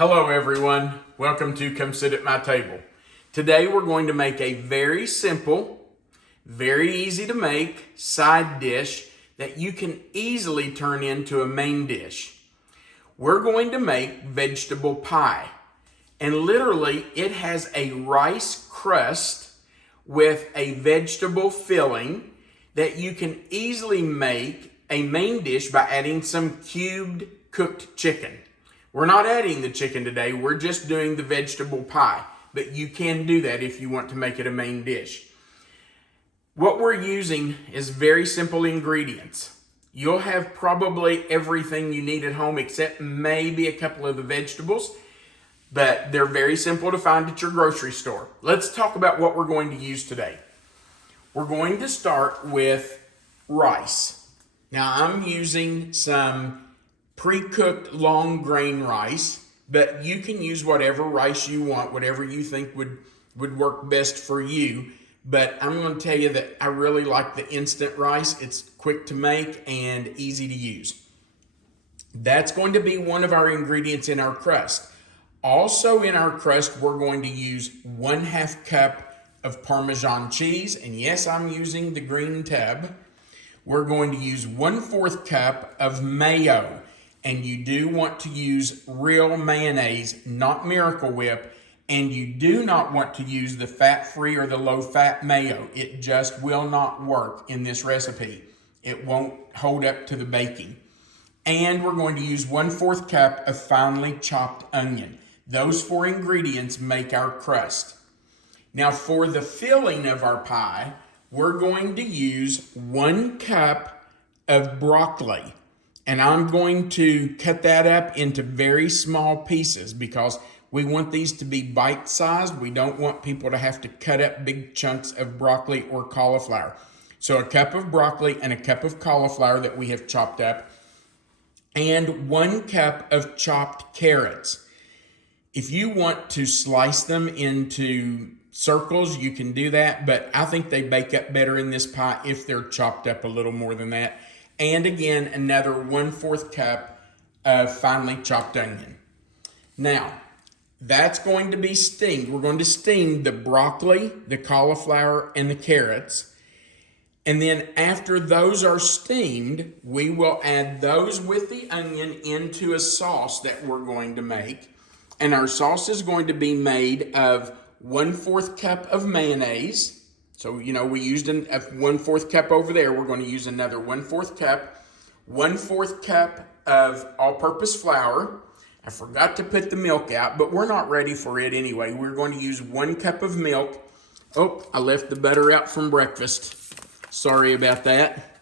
Hello everyone, welcome to Come Sit at My Table. Today we're going to make a very simple, very easy to make side dish that you can easily turn into a main dish. We're going to make vegetable pie, and literally it has a rice crust with a vegetable filling that you can easily make a main dish by adding some cubed cooked chicken. We're not adding the chicken today, we're just doing the vegetable pie, but you can do that if you want to make it a main dish. What we're using is very simple ingredients. You'll have probably everything you need at home except maybe a couple of the vegetables, but they're very simple to find at your grocery store. Let's talk about what we're going to use today. We're going to start with rice. Now I'm using some pre-cooked long grain rice, but you can use whatever rice you want, whatever you think would work best for you. But I'm going to tell you that I really like the instant rice. It's quick to make and easy to use. That's going to be one of our ingredients in our crust. Also in our crust, we're going to use 1/2 cup of Parmesan cheese. And yes, I'm using the green tub. We're going to use 1/4 cup of mayo. And you do want to use real mayonnaise, not Miracle Whip. And you do not want to use the fat-free or the low-fat mayo. It just will not work in this recipe. It won't hold up to the baking. And we're going to use 1/4 cup of finely chopped onion. Those 4 ingredients make our crust. Now for the filling of our pie, we're going to use 1 cup of broccoli. And I'm going to cut that up into very small pieces because we want these to be bite-sized. We don't want people to have to cut up big chunks of broccoli or cauliflower. So a cup of broccoli and a cup of cauliflower that we have chopped up, and 1 cup of chopped carrots. If you want to slice them into circles, you can do that, but I think they bake up better in this pie if they're chopped up a little more than that. And again, another 1/4 cup of finely chopped onion. Now, that's going to be steamed. We're going to steam the broccoli, the cauliflower, and the carrots. And then after those are steamed, we will add those with the onion into a sauce that we're going to make. And our sauce is going to be made of 1/4 cup of mayonnaise. So, we used a 1/4 cup over there. We're going to use another 1/4 cup, 1/4 cup of all-purpose flour. I forgot to put the milk out, but we're not ready for it anyway. We're going to use 1 cup of milk. Oh, I left the butter out from breakfast. Sorry about that.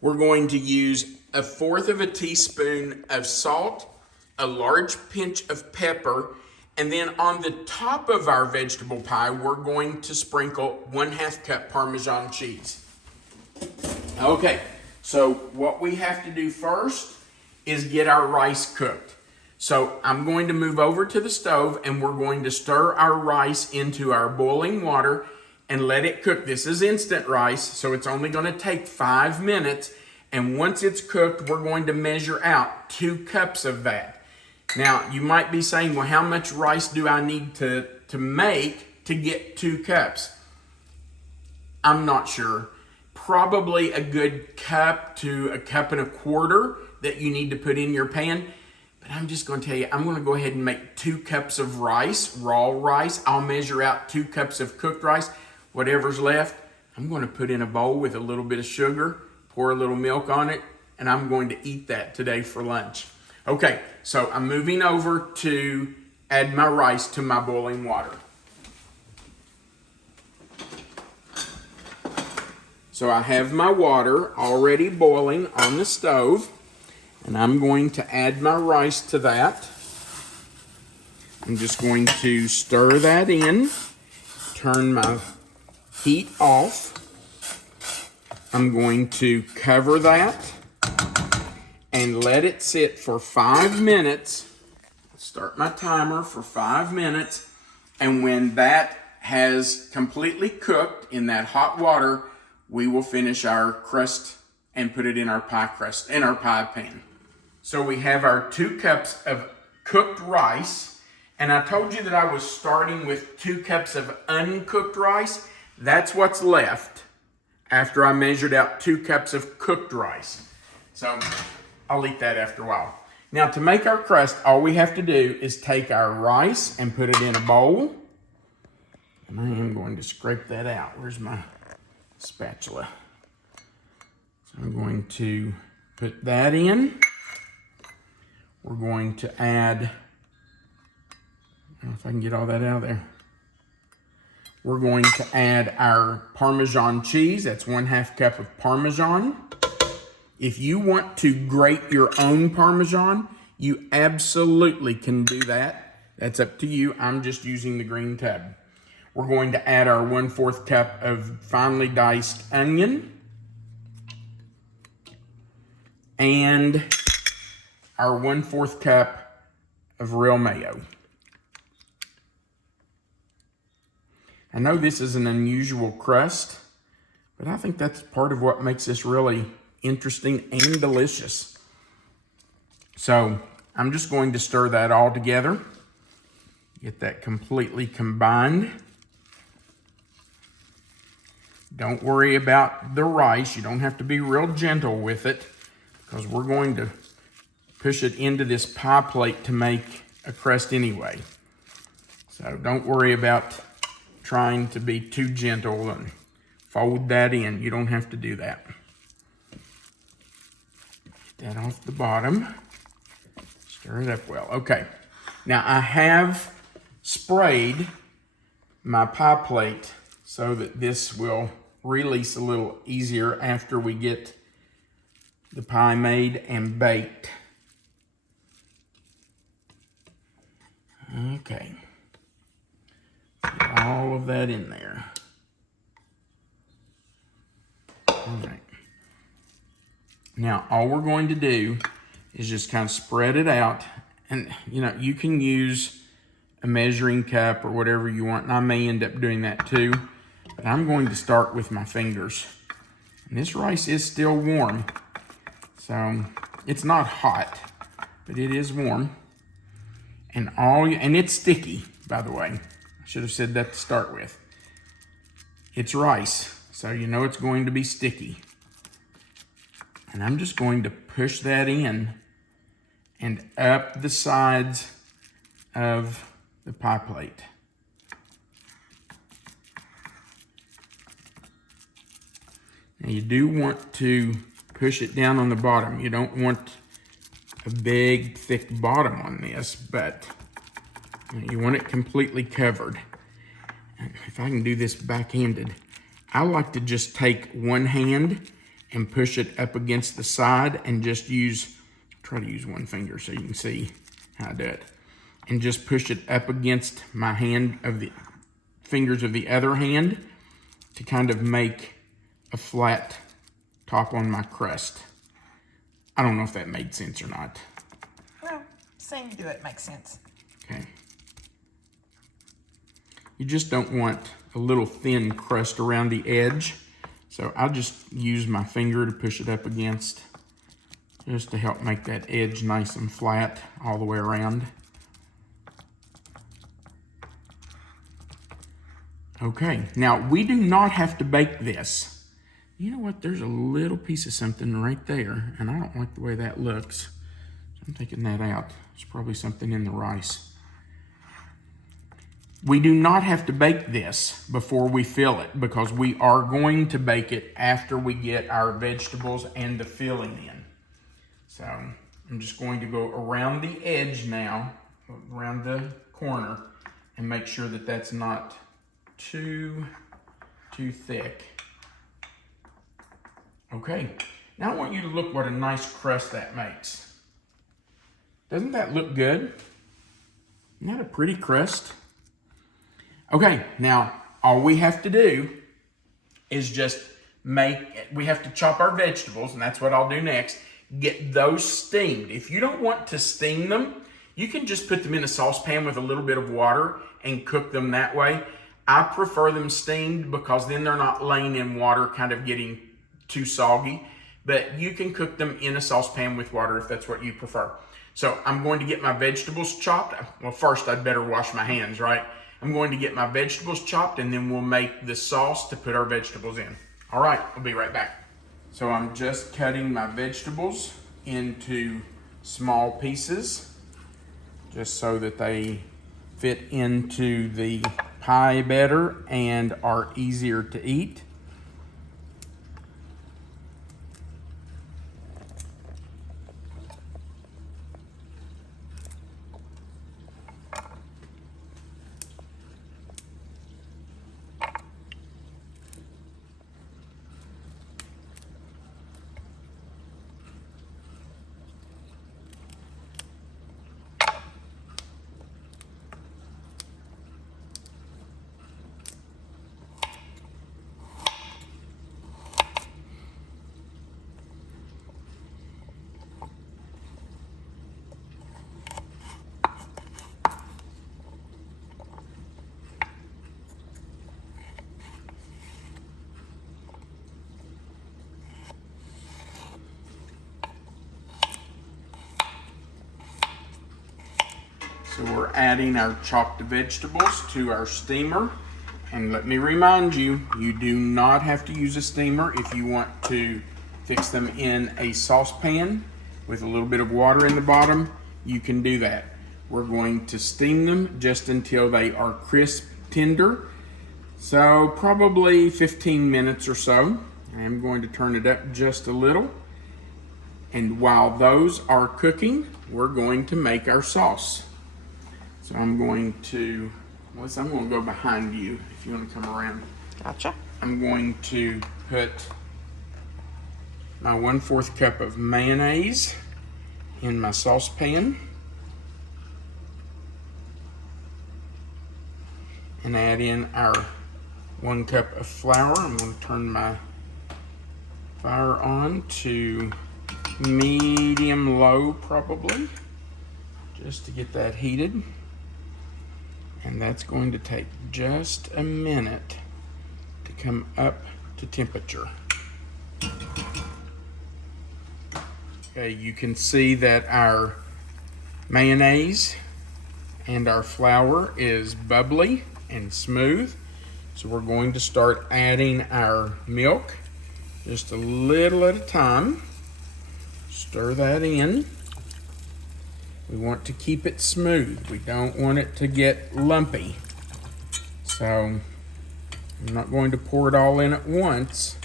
We're going to use 1/4 teaspoon of salt, a large pinch of pepper, and then on the top of our vegetable pie, we're going to sprinkle 1/2 cup Parmesan cheese. Okay, so what we have to do first is get our rice cooked. So I'm going to move over to the stove and we're going to stir our rice into our boiling water and let it cook. This is instant rice, so it's only going to take 5 minutes. And once it's cooked, we're going to measure out 2 cups of that. Now, you might be saying, well, how much rice do I need to make to get 2 cups? I'm not sure. Probably a good cup to a cup and a quarter that you need to put in your pan. But I'm just going to tell you, I'm going to go ahead and make 2 cups of rice, raw rice. I'll measure out 2 cups of cooked rice. Whatever's left, I'm going to put in a bowl with a little bit of sugar, pour a little milk on it, and I'm going to eat that today for lunch. Okay, so I'm moving over to add my rice to my boiling water. So I have my water already boiling on the stove, and I'm going to add my rice to that. I'm just going to stir that in, turn my heat off. I'm going to cover that and let it sit for 5 minutes. Start my timer for 5 minutes. And when that has completely cooked in that hot water, we will finish our crust and put it in our pie crust, in our pie pan. So we have our 2 cups of cooked rice. And I told you that I was starting with 2 cups of uncooked rice. That's what's left after I measured out 2 cups of cooked rice. So I'll eat that after a while. Now to make our crust, all we have to do is take our rice and put it in a bowl. And I am going to scrape that out. Where's my spatula? So I'm going to put that in. We're going to add, I don't know if I can get all that out of there. We're going to add our Parmesan cheese. That's 1/2 cup of Parmesan. If you want to grate your own Parmesan, you absolutely can do that. That's up to you. I'm just using the green tub. We're going to add our 1/4 cup of finely diced onion and our 1/4 cup of real mayo. I know this is an unusual crust, but I think that's part of what makes this really interesting and delicious. So I'm just going to stir that all together, get that completely combined. Don't worry about the rice. You don't have to be real gentle with it because we're going to push it into this pie plate to make a crust anyway. So don't worry about trying to be too gentle and fold that in. You don't have to do that. Get that off the bottom. Stir it up well. Okay. Now I have sprayed my pie plate so that this will release a little easier after we get the pie made and baked. Okay. Get all of that in there. All right. Now, all we're going to do is just kind of spread it out. And, you know, you can use a measuring cup or whatever you want. And I may end up doing that too. But I'm going to start with my fingers. And this rice is still warm. So, it's not hot, but it is warm. And it's sticky, by the way. I should have said that to start with. It's rice, so you know it's going to be sticky. And I'm just going to push that in and up the sides of the pie plate. Now you do want to push it down on the bottom. You don't want a big, thick bottom on this, but you want it completely covered. And if I can do this backhanded, I like to just take one hand and push it up against the side and just try to use one finger so you can see how I do it. And just push it up against my hand of the fingers of the other hand to kind of make a flat top on my crust. I don't know if that made sense or not. No, seeing you do it makes sense. Okay. You just don't want a little thin crust around the edge. So I'll just use my finger to push it up against, just to help make that edge nice and flat all the way around. Okay, now we do not have to bake this. You know what, there's a little piece of something right there, and I don't like the way that looks. So I'm taking that out. There's probably something in the rice. We do not have to bake this before we fill it because we are going to bake it after we get our vegetables and the filling in. So I'm just going to go around the edge now, around the corner, and make sure that that's not too thick. Okay, now I want you to look what a nice crust that makes. Doesn't that look good? Isn't that a pretty crust? Okay, now all we have to do is just we have to chop our vegetables, and that's what I'll do next. Get those steamed. If you don't want to steam them, you can just put them in a saucepan with a little bit of water and cook them that way. I prefer them steamed because then they're not laying in water, kind of getting too soggy. But you can cook them in a saucepan with water if that's what you prefer. So I'm going to get my vegetables chopped. Well, first I'd better wash my hands, right? I'm going to get my vegetables chopped and then we'll make the sauce to put our vegetables in. All right, I'll be right back. So I'm just cutting my vegetables into small pieces just so that they fit into the pie better and are easier to eat. So we're adding our chopped vegetables to our steamer. And let me remind you, you do not have to use a steamer if you want to fix them in a saucepan with a little bit of water in the bottom. You can do that. We're going to steam them just until they are crisp, tender. So probably 15 minutes or so. I'm going to turn it up just a little. And while those are cooking, we're going to make our sauce. So I'm going to, Melissa, I'm going to go behind you if you want to come around. Gotcha. I'm going to put my 1/4 cup of mayonnaise in my saucepan and add in our 1 cup of flour. I'm going to turn my fire on to medium low probably, just to get that heated. And that's going to take just a minute to come up to temperature. Okay, you can see that our mayonnaise and our flour is bubbly and smooth. So we're going to start adding our milk just a little at a time. Stir that in. We want to keep it smooth. We don't want it to get lumpy. So I'm not going to pour it all in at once.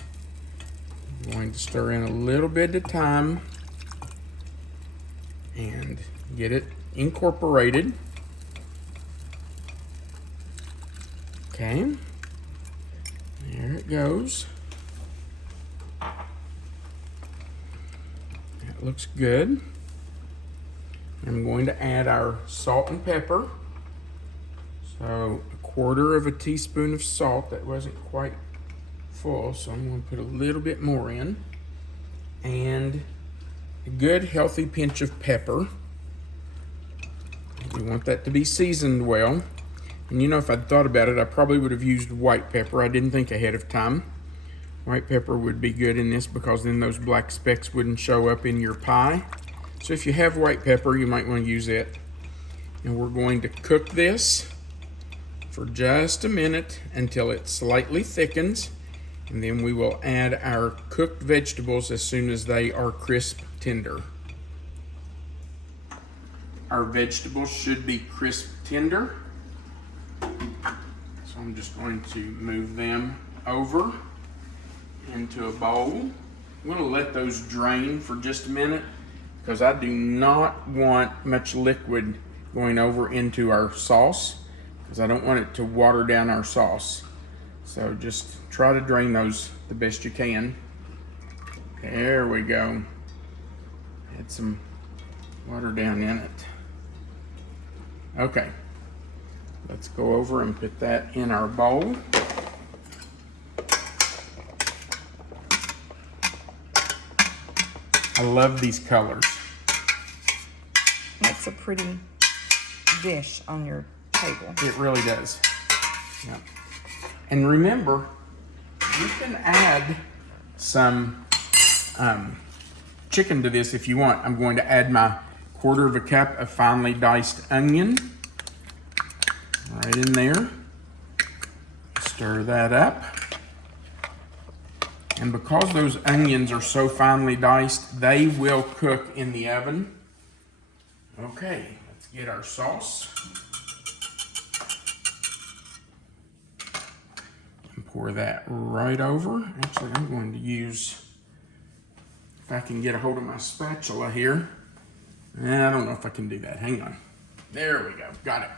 I'm going to stir in a little bit at a time and get it incorporated. Okay, there it goes. That looks good. I'm going to add our salt and pepper. So 1/4 teaspoon of salt. That wasn't quite full, so I'm going to put a little bit more in. And a good healthy pinch of pepper. We want that to be seasoned well. And you know, if I'd thought about it, I probably would have used white pepper. I didn't think ahead of time. White pepper would be good in this because then those black specks wouldn't show up in your pie. So if you have white pepper, you might want to use it. And we're going to cook this for just a minute until it slightly thickens. And then we will add our cooked vegetables as soon as they are crisp tender. Our vegetables should be crisp tender. So I'm just going to move them over into a bowl. I'm going to let those drain for just a minute because I do not want much liquid going over into our sauce because I don't want it to water down our sauce. So just try to drain those the best you can. There we go. Add some water down in it. Okay, let's go over and put that in our bowl. I love these colors. That's a pretty dish on your table. It really does. Yeah. And remember, you can add some chicken to this if you want. I'm going to add my 1/4 cup of finely diced onion. Right in there. Stir that up. And because those onions are so finely diced, they will cook in the oven. Okay, let's get our sauce. And pour that right over. Actually, I'm going to use, if I can get a hold of my spatula here. I don't know if I can do that. Hang on. There we go. Got it.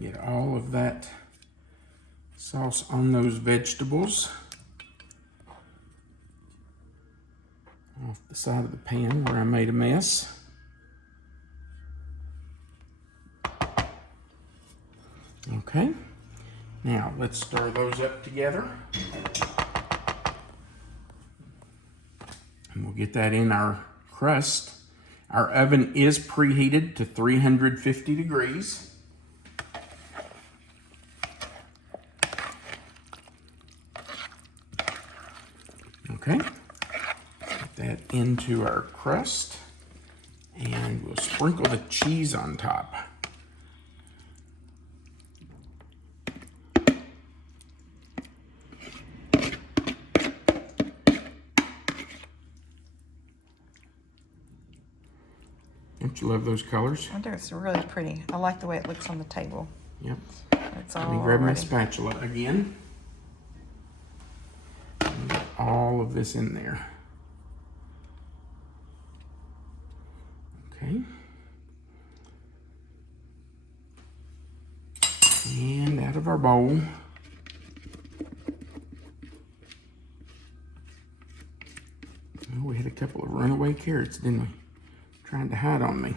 Get all of that sauce on those vegetables. Off the side of the pan where I made a mess. Okay, now let's stir those up together. And we'll get that in our crust. Our oven is preheated to 350 degrees. Okay. That into our crust, and we'll sprinkle the cheese on top. Don't you love those colors? I do. It's really pretty. I like the way it looks on the table. Yep. It's all Let me grab my ready. spatula again. And get all of this in there. Okay. And out of our bowl. Oh, we had a couple of runaway carrots, didn't we? Trying to hide on me.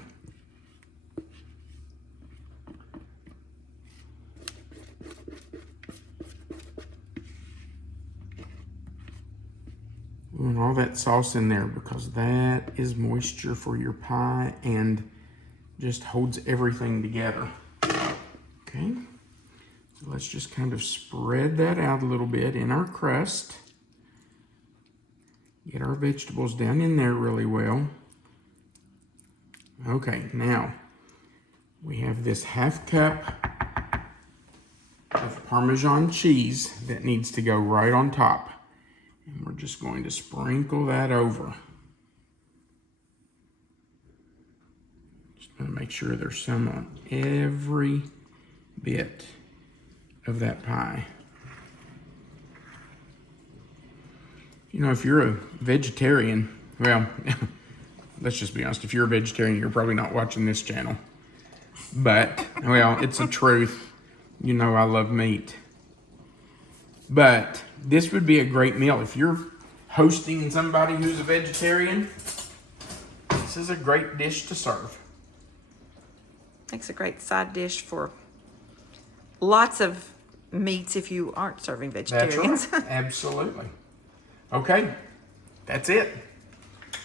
And all that sauce in there, because that is moisture for your pie and just holds everything together. Okay, so let's just kind of spread that out a little bit in our crust. Get our vegetables down in there really well. Okay, now we have this 1/2 cup of Parmesan cheese that needs to go right on top. And we're just going to sprinkle that over. Just going to make sure there's some on every bit of that pie. You know, if you're a vegetarian, well, let's just be honest, if you're a vegetarian, you're probably not watching this channel. But, well, it's the truth. You know I love meat. But this would be a great meal. If you're hosting somebody who's a vegetarian, this is a great dish to serve. Makes a great side dish for lots of meats if you aren't serving vegetarians. That's right. Absolutely. Okay, that's it.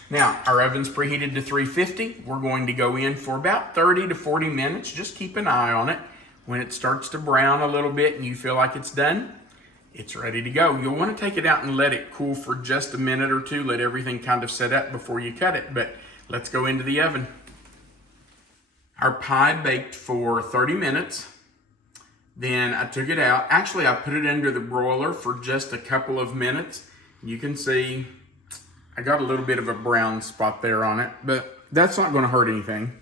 Now, our oven's preheated to 350. We're going to go in for about 30 to 40 minutes. Just keep an eye on it. When it starts to brown a little bit and you feel like it's done, it's ready to go. You'll want to take it out and let it cool for just a minute or two. Let everything kind of set up before you cut it. But let's go into the oven. Our pie baked for 30 minutes. Then I took it out. Actually, I put it under the broiler for just a couple of minutes. You can see I got a little bit of a brown spot there on it, but that's not going to hurt anything.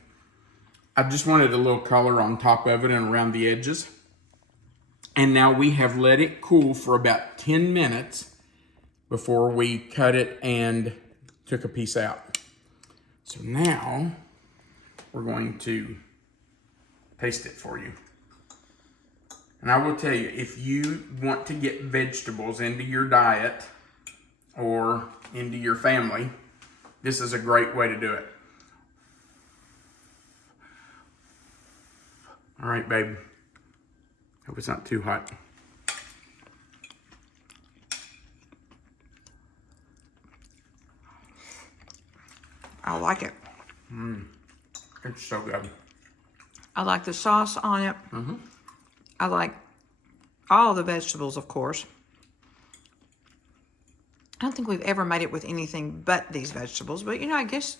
I just wanted a little color on top of it and around the edges. And now we have let it cool for about 10 minutes before we cut it and took a piece out. So now we're going to taste it for you. And I will tell you, if you want to get vegetables into your diet or into your family, this is a great way to do it. All right, babe. Hope it's not too hot. I like it. It's so good. I like the sauce on it. Mm-hmm. I like all the vegetables, of course. I don't think we've ever made it with anything but these vegetables, but you know, I guess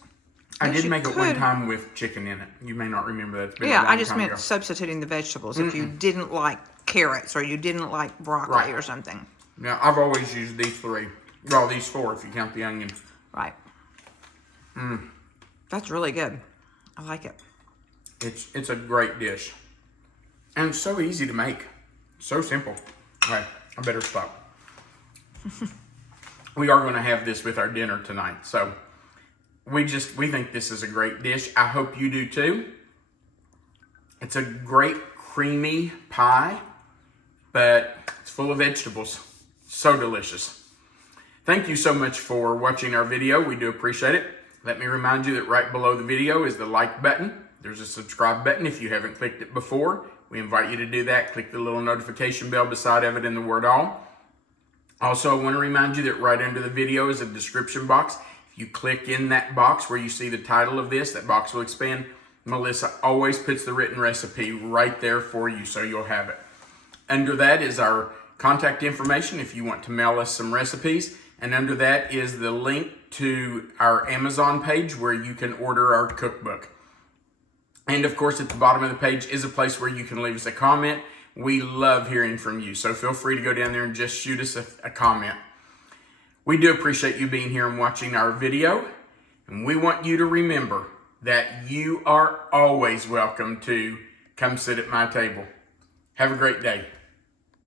I Yes, did you make it one could. time with chicken in it. You may not remember that. It's been a Yeah, I long just time meant ago. substituting the vegetables if you didn't like carrots or you didn't like broccoli Right. or something. Now, I've always used these 3. Well, these 4 if you count the onion. Right. That's really good. I like it. It's a great dish. And it's so easy to make. So simple. Okay, I better stop. We are going to have this with our dinner tonight. So we think this is a great dish. I hope you do too. It's a great creamy pie, but it's full of vegetables. So delicious. Thank you so much for watching our video. We do appreciate it. Let me remind you that right below the video is the like button. There's a subscribe button if you haven't clicked it before. We invite you to do that. Click the little notification bell beside of it in the word all. Also, I want to remind you that right under the video is a description box. If you click in that box where you see the title of this, that box will expand. Melissa always puts the written recipe right there for you, so you'll have it. Under that is our contact information if you want to mail us some recipes. And under that is the link to our Amazon page where you can order our cookbook. And of course, at the bottom of the page is a place where you can leave us a comment. We love hearing from you, so feel free to go down there and just shoot us a comment. We do appreciate you being here and watching our video. And we want you to remember that you are always welcome to come sit at my table. Have a great day.